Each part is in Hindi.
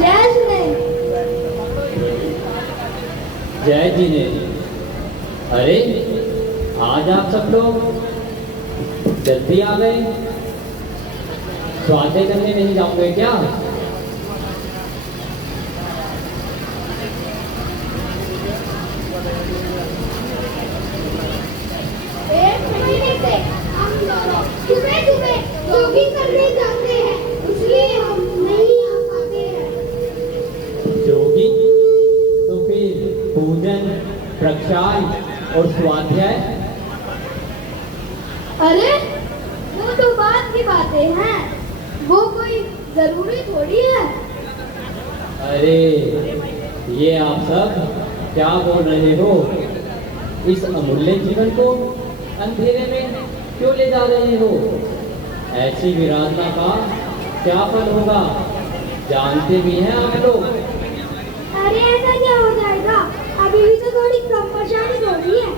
जय जिने। जय जिने। अरे आज आप सब लोग जल्दी आ गए। स्वाध्याय करने नहीं जाओगे क्या? एक महीने से हम दोनों सुबह सुबह जॉगिंग करने जाते हैं, इसलिए हम नहीं आ पाते हैं। जोगी तो फिर पूजन, प्रक्षाल और स्वाध्याय? अरे वो तो बात की बातें हैं, वो कोई जरूरी थोड़ी है। अरे ये आप सब क्या बोल रहे हो? इस अमूल्य जीवन को अंधेरे में क्यों ले जा रहे हो? ऐसी विराधना का क्या फल होगा जानते भी हैं आप लोग? अरे ऐसा क्या हो जाएगा, अभी भी तो थोड़ी कम परेशानी हो रही है।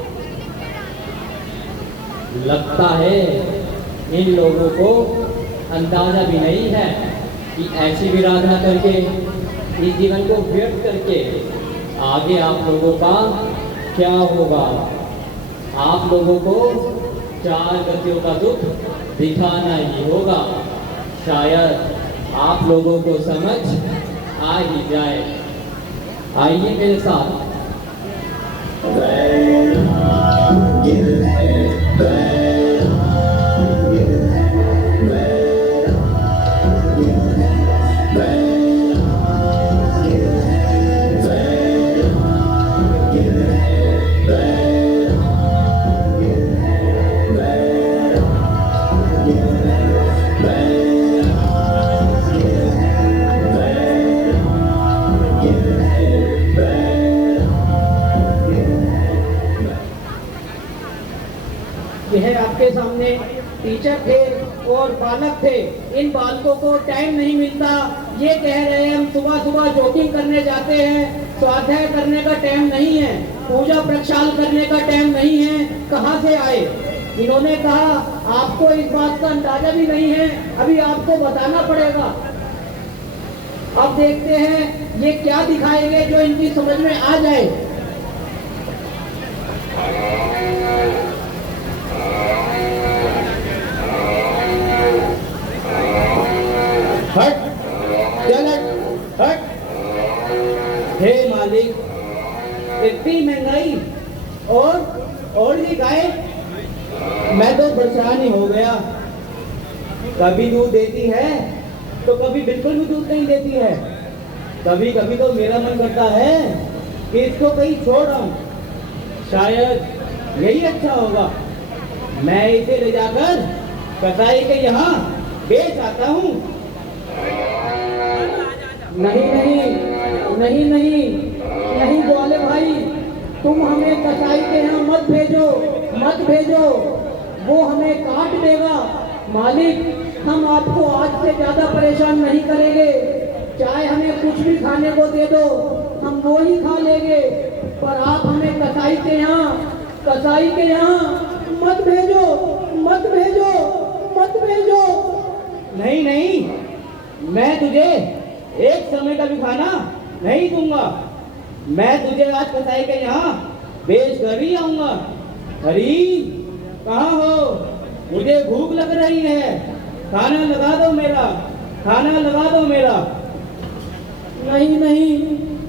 लगता है इन लोगों को अंदाजा भी नहीं है कि ऐसी विराधना करके, इस जीवन को व्यर्थ करके आगे आप लोगों का क्या होगा। आप लोगों को चार गतियों का दुख दिखाना ही होगा। शायद आप लोगों को समझ आ ही जाए। आइए मेरे साथ। यह आपके सामने टीचर थे और बालक थे। इन बालकों को टाइम नहीं मिलता। ये कह रहे हैं हम सुबह सुबह जॉगिंग करने जाते हैं, स्वाध्याय करने का टाइम नहीं है, पूजा प्रक्षाल करने का टाइम नहीं है। कहाँ से आए? इन्होंने कहा आपको इस बात का अंदाजा भी नहीं है, अभी आपको बताना पड़ेगा। अब देखते हैं ये क्या दिखाएंगे जो इनकी समझ में आ जाए। हट, चल हट, हट। हे मालिक, इतनी महंगाई और ये गाय, मैं तो परेशान ही हो गया। कभी दूध देती है तो कभी बिल्कुल भी दूध नहीं देती है। कभी कभी तो मेरा मन करता है कि इसको कहीं छोड़ आऊं। शायद यही अच्छा होगा, मैं इसे ले जाकर कसाई के यहाँ बेच आता हूँ। नहीं नहीं नहीं नहीं नहीं बोले भाई, तुम हमें कसाई के यहाँ मत भेजो, मत भेजो, वो हमें काट देगा। मालिक, हम आपको आज से ज्यादा परेशान नहीं करेंगे। चाहे हमें कुछ भी खाने को दे दो, हम वो ही खा लेंगे, पर आप हमें कसाई के यहाँ मत भेजो, मत भेजो, मत भेजो। नहीं नहीं, मैं तुझे एक समय का भी खाना नहीं दूंगा। मैं तुझे आज कसाई के यहाँ बेच कर ही आऊंगा। हरी, कहाँ हो? मुझे भूख लग रही है, खाना लगा दो मेरा, खाना लगा दो मेरा। नहीं नहीं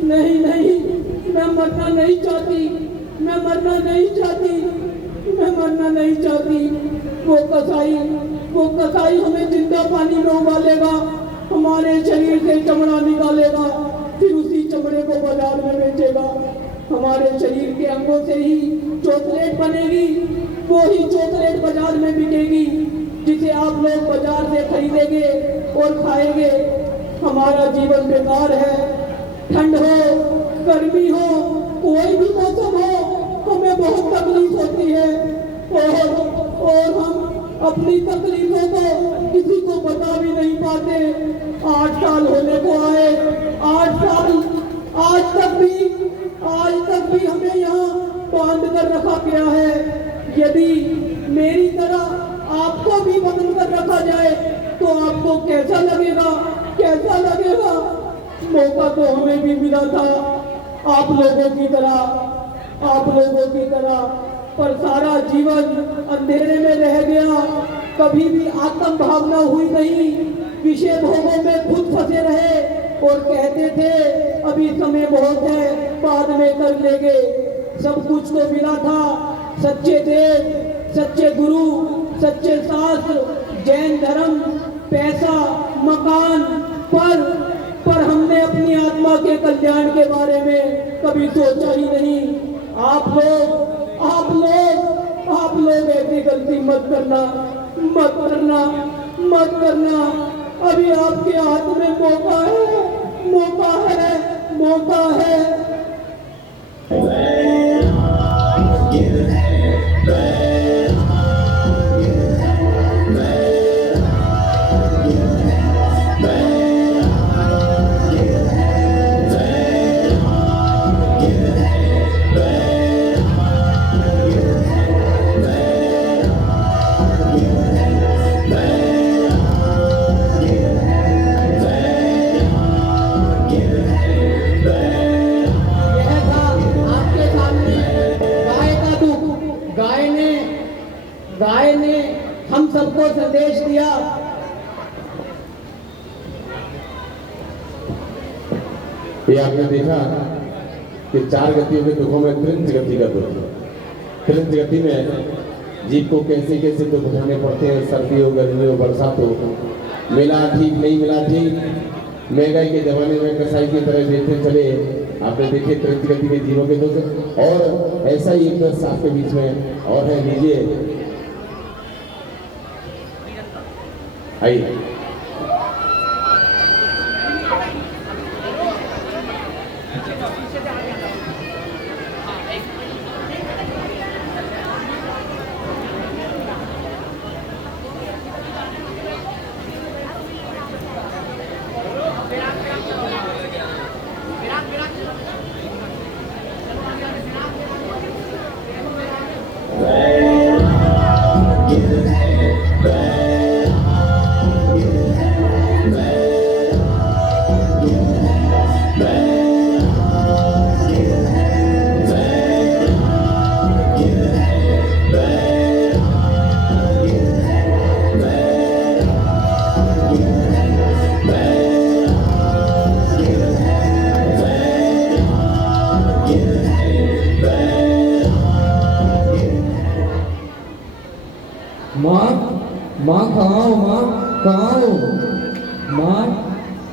नहीं नहीं, मैं मरना नहीं चाहती, मैं मरना नहीं चाहती, मैं मरना नहीं चाहती। वो कसाई हमें जिंदा पानी में उबालेगा, हमारे शरीर से चमड़ा निकालेगा, फिर उसी चमड़े को बाजार में बेचेगा। हमारे शरीर के अंगों से ही चॉकलेट बनेगी, वो ही चॉकलेट बाजार में बिकेगी, जिसे आप लोग बाजार से खरीदेंगे और खाएंगे। हमारा जीवन बेकार है। ठंड हो, गर्मी हो, कोई भी मौसम हो, हमें बहुत तकलीफ होती है और हम अपनी तकलीफों को किसी को बता भी नहीं पाते। 8 साल होने को आए, 8 साल, आज तक भी हमें यहाँ बांध कर रखा गया है। यदि मेरी तरह आपको भी बंद कर रखा जाए तो आपको तो कैसा लगेगा, कैसा लगेगा। मौका तो हमें भी मिला था आप लोगों की तरह, आप लोगों की तरह, पर सारा जीवन अंधेरे में रह गया। कभी भी आत्म भावना हुई नहीं, विषय भोगों में खुद फंसे रहे और कहते थे अभी समय बहुत है, बाद में कर लेंगे। सब कुछ तो मिला था, सच्चे देव, सच्चे गुरु, सच्चे शास्त्र, जैन धर्म, पैसा, मकान, पर हमने अपनी आत्मा के कल्याण के बारे में कभी सोचा ही नहीं। आप लोग ऐसी गलती मत करना, मत करना, मत करना। अभी आपके हाथ में मौका है, मौका है, मौका है। गाय ने हम सबको संदेश दिया। ये आपने देखा कि 4 गतियों के दुखों में त्रिंच गति का दुख है। त्रिंच गति में जीव को कैसे कैसे दुख उठाने पड़ते हैं, सर्दी हो, गर्मी हो, बरसात हो, मिला ठीक नहीं मिला ठीक। महंगाई के जमाने में कसाई की तरह देखते चले, आपने देखे त्रिंच गति के जीवों के दुख। और ऐसा ही एक दस आपके बीच में और है, लीजिए आइए। माँ कहाँ हो, माँ कहाँ हो? माँ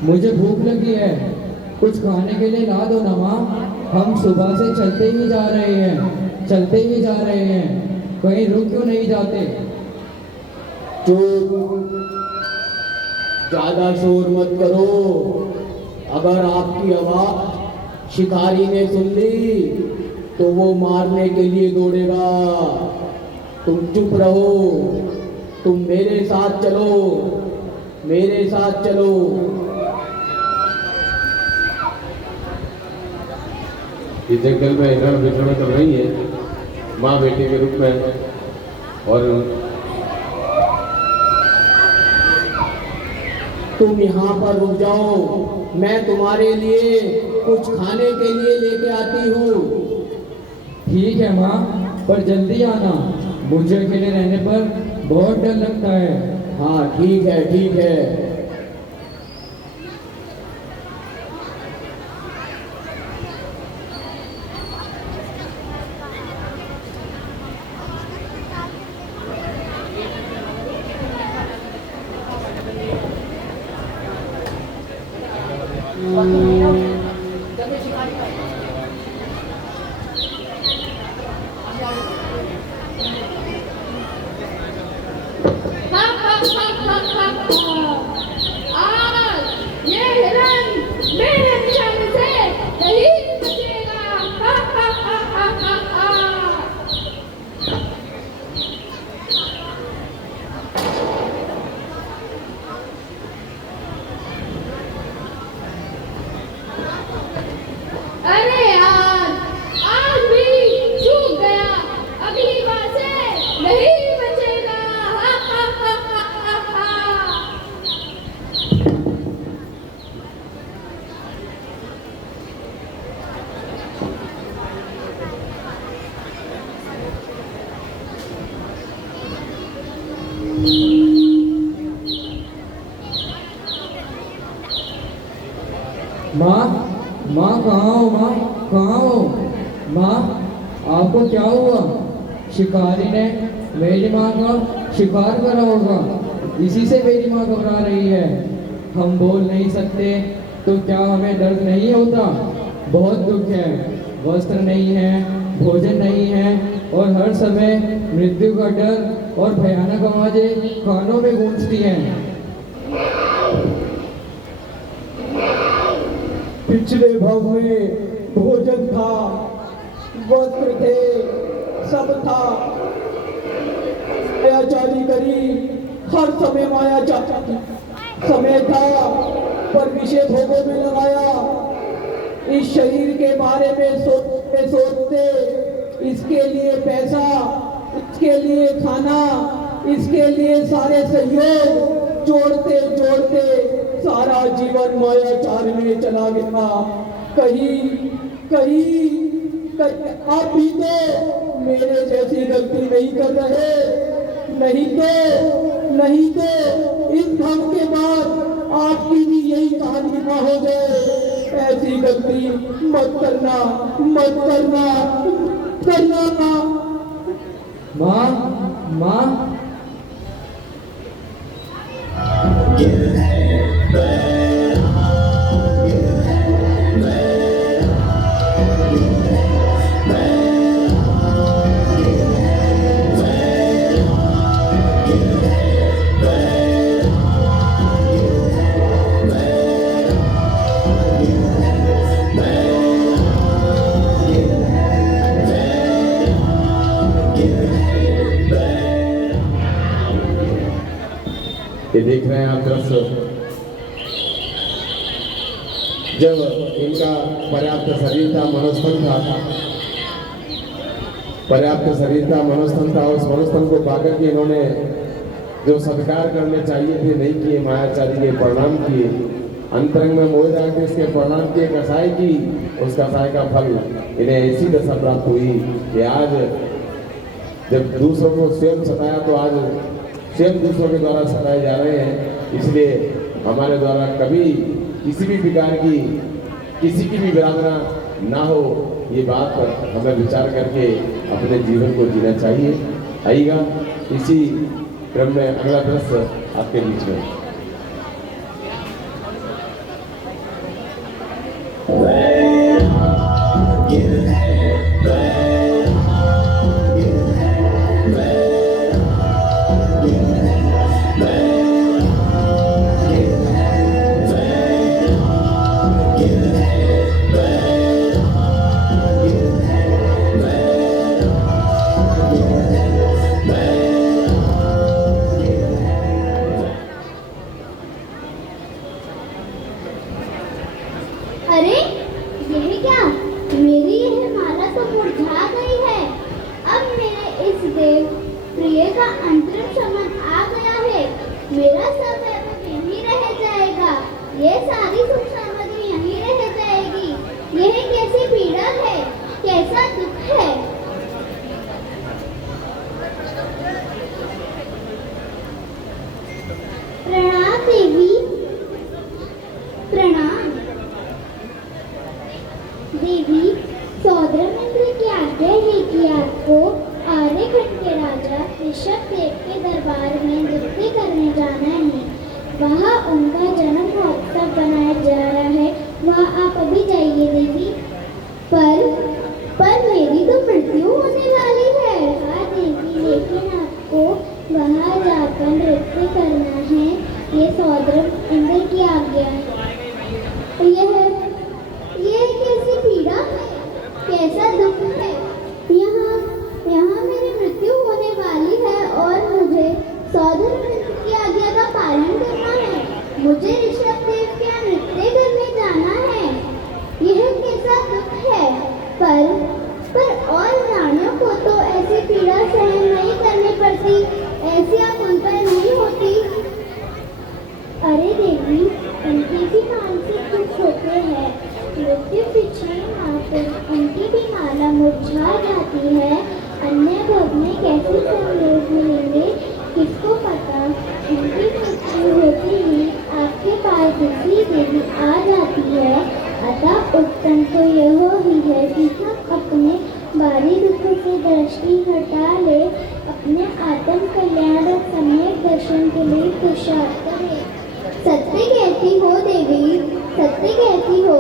मुझे भूख लगी है, कुछ खाने के लिए ला दो ना माँ। हम सुबह से चलते ही जा रहे हैं, चलते ही जा रहे हैं, कहीं रुक क्यों नहीं जाते? चुप, ज्यादा शोर मत करो। अगर आपकी आवाज शिकारी ने सुन ली तो वो मारने के लिए दौड़ेगा। तुम चुप रहो, तुम मेरे साथ चलो, मेरे साथ चलो। इस जंगल में हिरण विचरण कर रही है माँ बेटे के रूप में, और तुम यहाँ पर रुक जाओ, मैं तुम्हारे लिए कुछ खाने के लिए लेके आती हूँ। ठीक है माँ, पर जल्दी आना, मुझे अकेले रहने पर बहुत डर लगता है। हाँ ठीक है, ठीक है। आज ये हिरन मेरे निशाने से नहीं बचेगा। माँ, माँ कहाँ हो? माँ कहाँ हो? माँ, आपको क्या हुआ? शिकारी ने मेरी माँ का शिकार करा होगा, इसी से मेरी माँ घबरा रही है। हम बोल नहीं सकते तो क्या हमें दर्द नहीं होता? बहुत दुख है, वस्त्र नहीं है, भोजन नहीं है और हर समय मृत्यु का डर और भयानक आवाजें कानों में गूंजती हैं। पिछले भव में भोजन था, वस्त्र थे, सब था। मायाचारी करी, हर समय मायाचारी समय था, पर विषय भोगों में लगाया। इस शरीर के बारे में सोचते सोचते, इसके लिए पैसा, इसके लिए खाना, इसके लिए सारे सहयोग जोड़ते जोड़ते सारा जीवन मायाचार में चला गया। कहीं कहीं आप भी तो मेरे जैसी गलती नहीं कर रहे, नहीं तो इस धम के बाद आपकी भी यही कहानी ना हो जाए। ऐसी गलती मत करना ना। माँ, माँ, ये देख रहे हैं आप दृश्य, जब इनका पर्याप्त शरीर था, मनोस्थन था, पर्याप्त शरीर था, मनोस्थन था। उस मनोस्थन को पाकर के इन्होंने जो सत्कार करने चाहिए थे नहीं किए, मायाचारी के प्रणाम किए, अंतरंग में मोह डाल के इसके प्रणाम किए, कसाई की, उस कसाई का फल इन्हें ऐसी दशा प्राप्त हुई कि आज जब दूसरों को स्वयं सताया तो आज स्वयं दूसरों के द्वारा सताए जा रहे हैं। इसलिए हमारे द्वारा कभी किसी भी प्रकार की किसी की भी विराधना ना हो, ये बात पर हमें विचार करके अपने जीवन को जीना चाहिए। आइएगा इसी क्रम में अगला दृश्य आपके बीच में। अरे यह क्या, मेरी यह माला तो मुरझा गई है। अब मेरे इस देव प्रिय का अंतिम समय आ गया है। मेरा सब यहीं रह जाएगा, ये सारी सुख सामग्री यहीं रह जाएगी। यह कैसी पीड़ा है, कैसा दुख है। प्रणाम देवी, प्रणाम देवी। सौद्रमिंद्र की आज्ञा है कि आपको आर्यखंड के राजा ऋषभदेव के दरबार में नृत्य करने जाना है। वहाँ उनका जन्म महोत्सव बनाया जा रहा है, वहाँ आप अभी जाइए देवी। पर मेरी तो मृत्यु होने वाली है। हाँ देवी, लेकिन आपको वहाँ जाकर नृत्य करना है, ये सौद्रमिंद्र की आज्ञा है। यह कैसी पीड़ा है, कैसा दुख है। यहाँ मेरी मृत्यु होने वाली है और मुझे सौद्रमिंद्र की आज्ञा का पालन करना है। मुझे ऋषभदेव के यहाँ नृत्य करने जाना है। यह कैसा दुख है। पर और रानियों को तो ऐसी पीड़ा सहन नहीं करनी पड़ती, ऐसी आप उन पर नहीं होती। अरे नमस्ते कहती हो?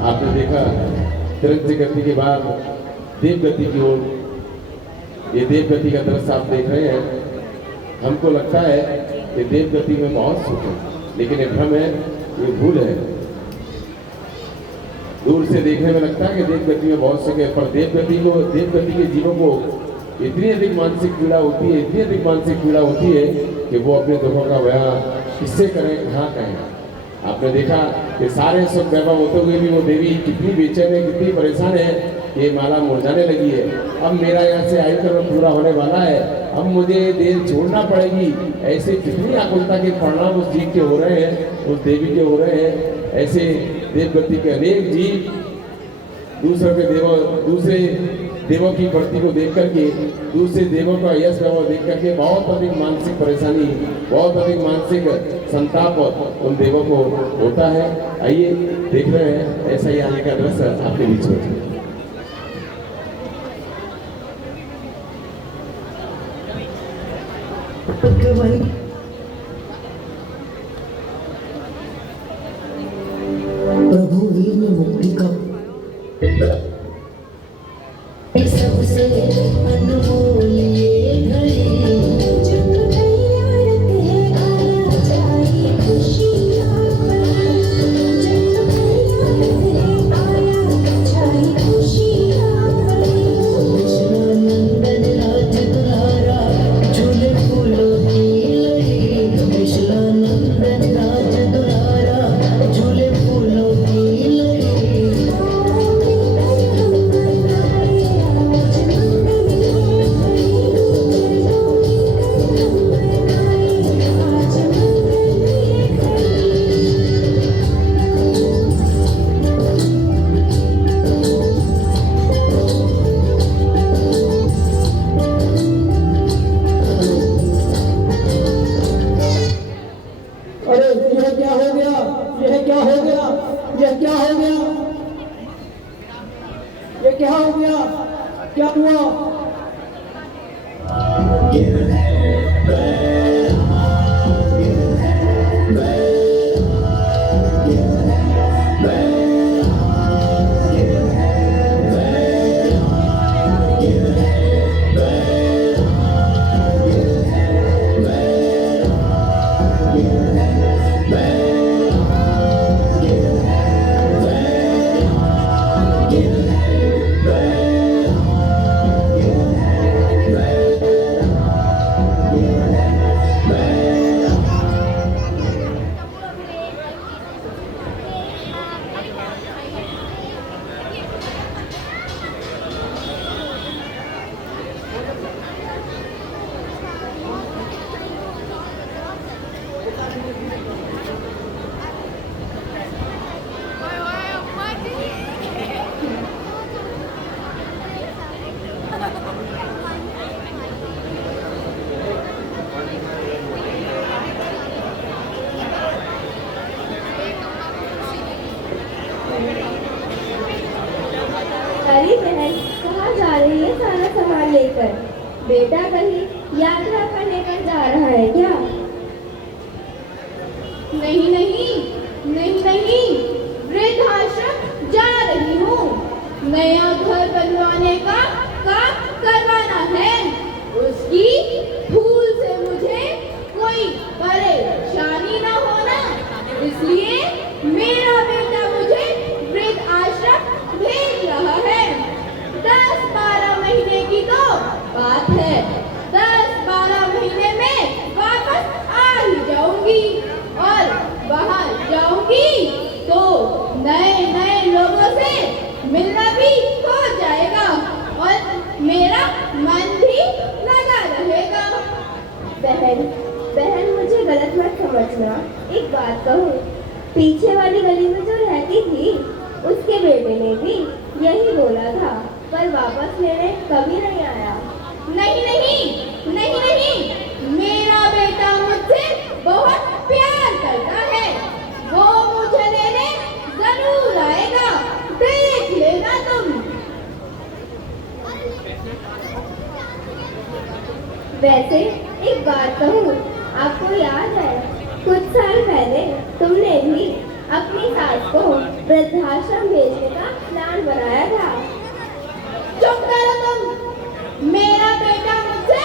आपने देखा तिरंज गति के बाद देव गति की ओर, ये देव गति का दृश्य आप देख रहे हैं। हमको लगता है कि देव गति में बहुत सुख है, लेकिन ये भ्रम है, ये भूल है। दूर से देखने में लगता है कि देव गति में बहुत सुख है, पर देव गति के जीवों को इतनी अधिक मानसिक पीड़ा होती है, इतनी अधिक मानसिक पीड़ा होती है कि वो अपने दुखों का बयां किससे करें, कहाँ कहें। आपने देखा कि सारे सुख वैभव होते हुए भी वो देवी कितनी बेचैन है, कितनी परेशान है कि ये माला मुरझाने लगी है। अब मेरा यहाँ से आयु कर्म पूरा होने वाला है, अब मुझे देह छोड़ना पड़ेगी। ऐसे कितनी आकुलता के परिणाम उस जीव के हो रहे हैं, उस देवी के हो रहे हैं। ऐसे देवगति के अनेक जीव दूसरे देवों की बढ़ती को देख करके, दूसरे देवों का यश वैभव देख करके बहुत अधिक मानसिक परेशानी, बहुत अधिक मानसिक संताप उन देवों को होता है। आइए देख रहे हैं ऐसा ही आने का दृश्य आपके बीच में। प्रभु वीर ने मुक्ति का सबसे अनमोल ये घड़ी, जब तैयार है आया जाए खुशियाँ भरी, जब तैयार है आया जाए खुशियाँ भरी। कृष्ण नंदन राज दुलारा झूले फूलों की लड़ी, कृष्ण नंदन राज दुलारा झूले फूलों की लड़ी। अरे यह क्या हो गया, यह क्या हो गया, यह क्या हो गया, ये क्या हो गया, क्या हुआ? अरे बहन, कहाँ जा रही है सारा सामान लेकर? बेटा कहीं यात्रा पर लेकर जा रहा है क्या? नहीं नहीं नहीं नहीं, वृद्धाश्रम जा रही हूँ। नया घर बनवाने का काम करवाना है। उसकी फूल से मुझे कोई परेशानी ना होना, इसलिए मेरा बेटा मुझे वृद्ध आश्रम भेज रहा है। 10-12 महीने की तो बात है, 10-12 महीने में वापस आ ही जाऊंगी, और वहाँ जाऊंगी तो नए नए लोगों से मिलना भी हो सुना, एक बात कहूँ, पीछे वाली गली में जो रहती थी उसके बेटे ने भी यही बोला था, पर वापस लेने कभी नहीं आया। नहीं नहीं नहीं नहीं, मेरा बेटा मुझसे बहुत प्यार करता है, वो मुझे लेने जरूर आएगा, देख लेना तुम। वैसे एक बात कहूँ, आपको याद है कुछ साल पहले तुमने भी अपनी सास को वृद्धाश्रम भेजने का प्लान बनाया था। चुप करो तुम, मेरा बेटा मुझसे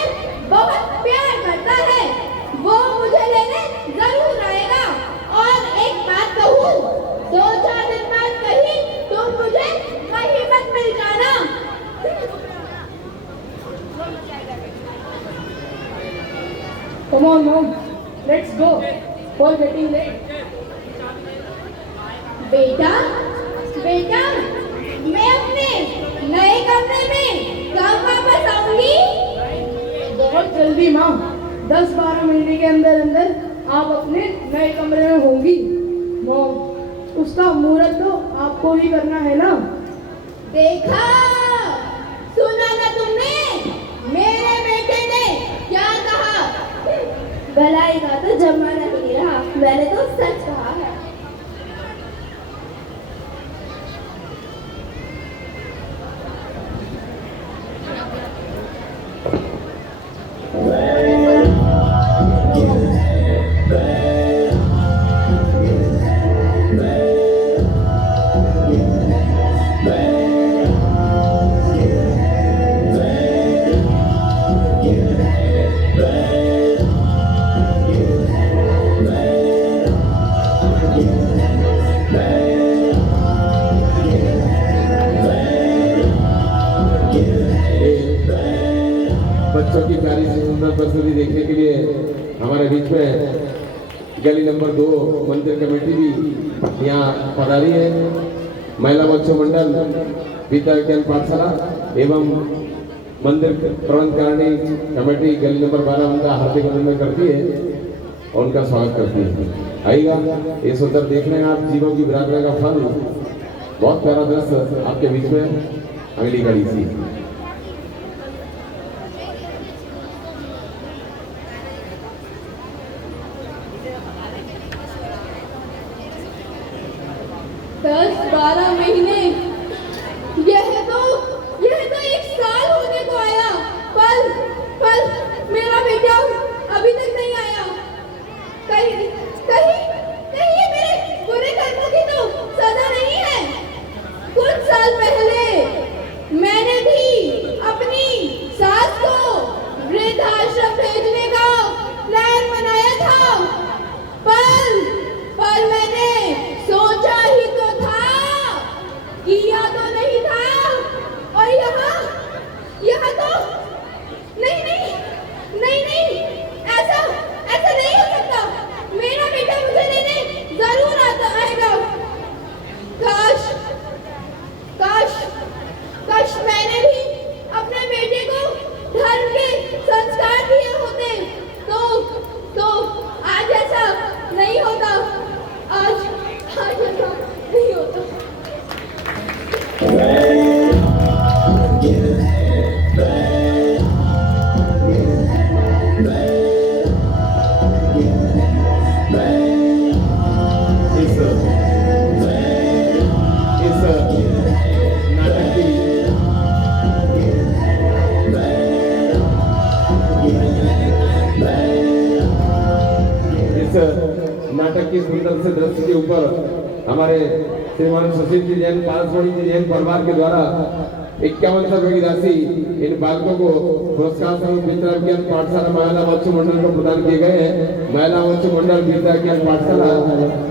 बहुत प्यार करता है, वो मुझे लेने जरूर आएगा। और एक बात कहूँ, 2-4 दिन बाद कहीं तुम मुझे कहीं मत मिल जाना। Come on, mom. Let's go. For getting late. बेटा बेटा, मैं अपने नए कमरे में कब वापस आऊंगी? बहुत जल्दी माँ, 10-12 महीने के अंदर अंदर आप अपने नए कमरे में होंगी। मॉम, उसका मुहूर्त तो आपको ही करना है ना। देखा, सुना ना तुमने, मेरे बेटे ने क्या कहा? भलाई का तो जमाना नहीं रहा, मैंने तो सच कहा है। बच्चों की प्यारी सी सुंदर प्रस्तुति देखने के लिए हमारे बीच में गली नंबर 2 मंदिर कमेटी भी यहाँ पधारी है। महिला बच्चों मंडल विद्या विज्ञान पाठशाला एवं मंदिर प्रबंधकारिणी कमेटी गली नंबर 12 उनका हार्दिक अभिनंदन करती है और उनका स्वागत करती है। आइएगा, ये सुंदर देख रहे हैं आप, जीवों की विराधना का फल, बहुत प्यारा दृश्य आपके बीच में अगली घड़ी सी। 10-12 महीने, यह तो 1 साल होने को आया, पर मेरा बेटा अभी तक नहीं आया। कहीं कहीं कहीं ये मेरे बुरे कर्मों की तो सजा नहीं है। कुछ साल पहले मैंने भी अपनी सास को वृद्धाश्रम भेजने का प्लान बनाया था, पर मैंने सोचा ही तो था, किया तो नहीं था। और यहाँ तो नहीं, ऐसा नहीं हो सकता। मेरा बेटा मुझे लेने जरूर आएगा। काश मैंने भी अपने बेटे को धर्म के संस्कार दिए होते, तो आज ऐसा नहीं होता। आज ऐसा नहीं होता। नाटक की सुंदर से दृश्य के ऊपर हमारे श्रीमान सुशील जी जैन पारसवाड़ी जी जैन परिवार के द्वारा 51 रुपए की राशि इन बालकों को पुरस्कार स्वरूप विद्या विज्ञान पाठशाला महिला बच्चों मंडल को प्रदान किए गए हैं। महिला बच्चों मंडल विद्या विज्ञान पाठशाला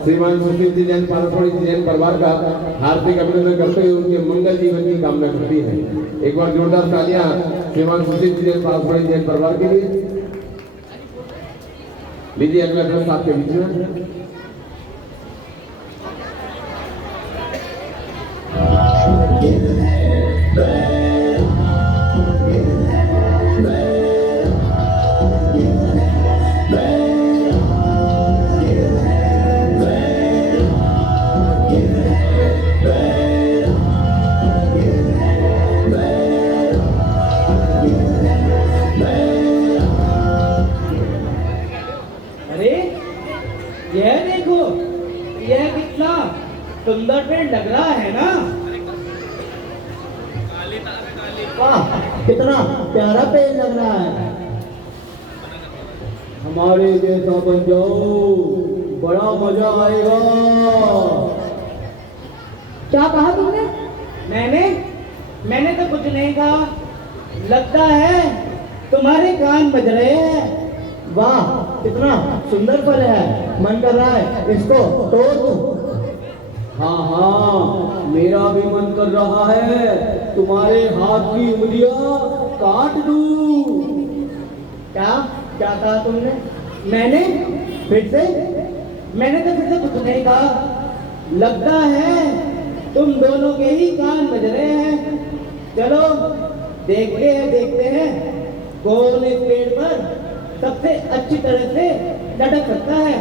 श्रीमान सुशील जी जैन पारसवाड़ी जी जैन परिवार का हार्दिक अभिनंदन करते हुए उनके मंगल जीवन की कामना करती है। एक बार जोरदार तालियां श्रीमान सुशील जी जैन पारसवाड़ी जैन परिवार के लिए। लीजिए अगला प्रश्न आपके बीच में। यह देखो, यह कितना सुंदर पेड़ लग रहा है ना। वाह, कितना प्यारा पेड़ लग रहा है। हमारे जैसा बन जाओ, बड़ा मजा आएगा। क्या कहा तुमने? मैंने तो कुछ नहीं कहा। लगता है तुम्हारे कान बज रहे हैं। वाह, कितना सुंदर फल है, मन कर रहा है इसको तोड़ दूं। हाँ हाँ, मेरा भी मन कर रहा है तुम्हारे हाथ की उंगलियां काट दूं। क्या क्या कहा तुमने? मैंने फिर से कुछ नहीं कहा। लगता है तुम दोनों के ही कान बज रहे हैं। चलो देखते हैं कौन इस पेड़ पर सबसे अच्छी तरह से लटक सकता है।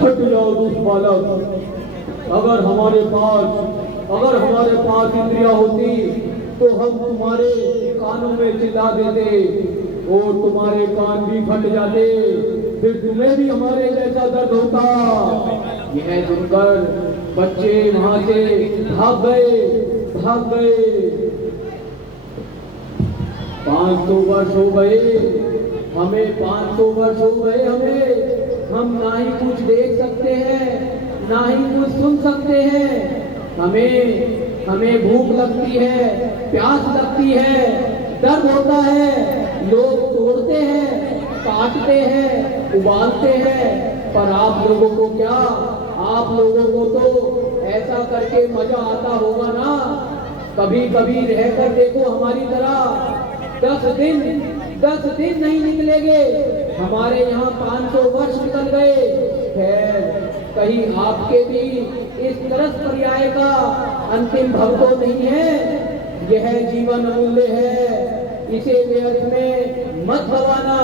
हट जाओ दुष्ट बालक। अगर हमारे पास इंद्रियां होती तो हम तुम्हारे कानों में चिल्ला देते और तुम्हारे कान भी फट जाते, फिर तुम्हें भी हमारे जैसा दर्द होता। यह सुनकर बच्चे वहां से भाग गए। 500 वर्ष हो गए हमें, 500 वर्ष हो गए हमें। हम ना ही कुछ देख सकते हैं, ना ही कुछ सुन सकते हैं। हमें भूख लगती है, प्यास लगती है, दर्द होता है। लोग तोड़ते हैं, काटते हैं, उबालते हैं, पर आप लोगों को क्या? आप लोगों को तो ऐसा करके मजा आता होगा ना। कभी कभी रहकर देखो हमारी तरह। 10 दिन नहीं निकलेंगे, हमारे यहाँ 500 वर्ष निकल गए। खैर, कहीं आपके भी इस तरस पर्याय का अंतिम भव तो नहीं है। यह जीवन अमूल्य है, इसे व्यर्थ में मत गवाना।